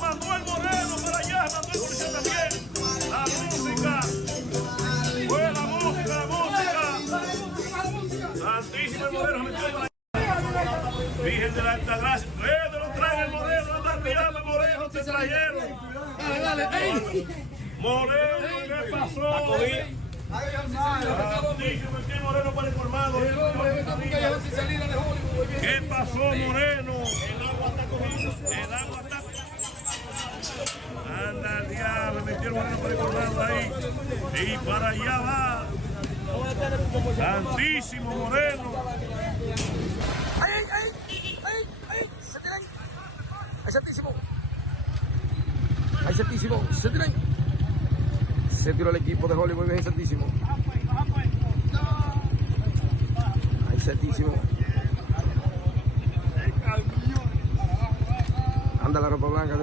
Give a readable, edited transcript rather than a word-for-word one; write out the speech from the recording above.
Mandó el Moreno para allá, mandó el policía también. La música. Fue la música. Santísimo el Moreno se metió por allá. Virgen de la Altagracia. ¿Dónde lo traen el Moreno? Anda tirando el Moreno, te trajeron. Dale. Moreno, ¿qué pasó? Santísimo, el Moreno para informado. ¿Qué pasó, Moreno? El agua está. Anda el diablo, metió el Moreno para informado ahí. Y para allá va. Santísimo Moreno. ¡Ay! ¡Se tiran! ¡Ay, santísimo! ¡Se tiran! Se tiró el equipo de Hollywood, bien santísimo. ¡Ay, santísimo! Anda la ropa blanca.